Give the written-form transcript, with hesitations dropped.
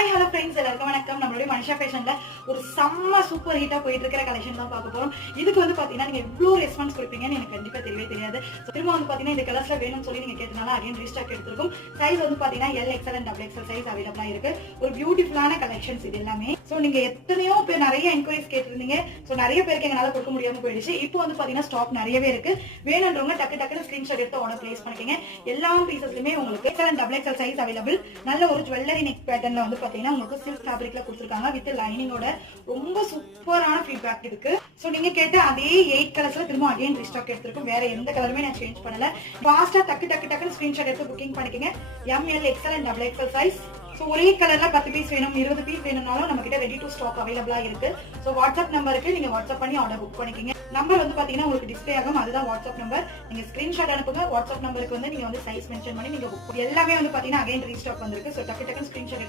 Hi hello friends, எல்லாருக்கும் வணக்கம். நம்மளுடைய மனிஷா ஃபேஷன்ல ஒரு செம்ம சூப்பர் ஹீட்டா போயிட்டு இருக்கிற கலெக்ஷன் தான் பார்க்க போறோம். இதுக்கு வந்து பாத்தீங்கன்னா நீங்க எவ்வளவு ரெஸ்பான்ஸ் கொடுப்பீங்கன்னு எனக்கு கண்டிப்பா தெரியவே தெரியாது. திரும்ப வந்து பாத்தீங்கன்னா இந்த கலர்ஸ்ல வேணும்னு சொல்லி நீங்க கேட்டனால அகைன் ரீஸ்டாக் எடுத்திருக்கும். சைஸ் வந்து பாத்தீங்கன்னா L XL and double XL size அவைலபிளா இருக்கு. ஒரு பியூட்டிஃபுல்லான கலெக்ஷன்ஸ் இது எல்லாமே. சோ நீங்க எத்தனையோ பேர் நிறைய என்கொயரிஸ் கேட்டிருந்தீங்க. சோ நிறைய பேருக்கு எங்களால கொடுக்க முடியாம போயிடுச்சு. இப்போ வந்து பாத்தீங்கன்னா ஸ்டாக் நிறையவே இருக்கு. வேணும்ன்றவங்க டக்கு டக்குன்னு ஸ்கிரீன்ஷாட் எடுத்து ஆர்டர் பிளேஸ் பண்ணிக்கங்க. எல்லா பீசஸ்லயுமே உங்களுக்கு XL and double XL size available. நல்ல ஒரு ஜுவல்லரி நெக் பேட்டர்ன்ல வந்து பாத்தீங்கன்னா உங்களுக்கு சில்க் ஃபேப்ரிக்ல கொடுத்திருக்காங்க வித் லைனிங்கோட. ரொம்ப சூப்பரான ஃபீட்பேக் இருக்கு. சோ நீங்க கேட்ட அதே 8 கலர்ஸ்ல திரும்ப அகைன் ரீஸ்டாக் எடுத்திருக்கும். வேற எந்த கலருமே நான் சேஞ்ச் பண்ணல. ஃபாஸ்டா டக்கு ஸ்கிரீன்ஷாட் எடுத்து புக்கிங் பண்ணிக்கங்க. M L XL and double XL size. So ஒரே கலர்ல 10 பீஸ் வேணும், 20 பீஸ் வேணும்னாலும் நம்ம கிட்ட ரெடி டு ஸ்டாக் அவைலபிளா இருக்கு. சோ வாட்ஸ்அப் நம்பருக்கு நீங்க வாட்ஸ்அப் பண்ணி ஆர்டர் புக் பண்ணிக்கங்க. நம்பர் வந்து பாத்தீங்கன்னா உங்களுக்கு டிஸ்ப்ளே ஆகும், அதுதான் வாட்ஸ்அப் நம்பர். நீங்க ஸ்கிரீன்ஷாட் அனுப்புங்க. வாட்ஸ்அப் நம்பருக்கு வந்து நீங்க வந்து சைஸ் மென்ஷன் பண்ணி நீங்க புக் எல்லாமே வந்து பாத்தீங்கன்னா அகைன் ரீஸ்டாக் வந்திருக்கு. சோ டக்கு ஸ்கிரீன்ஷாட்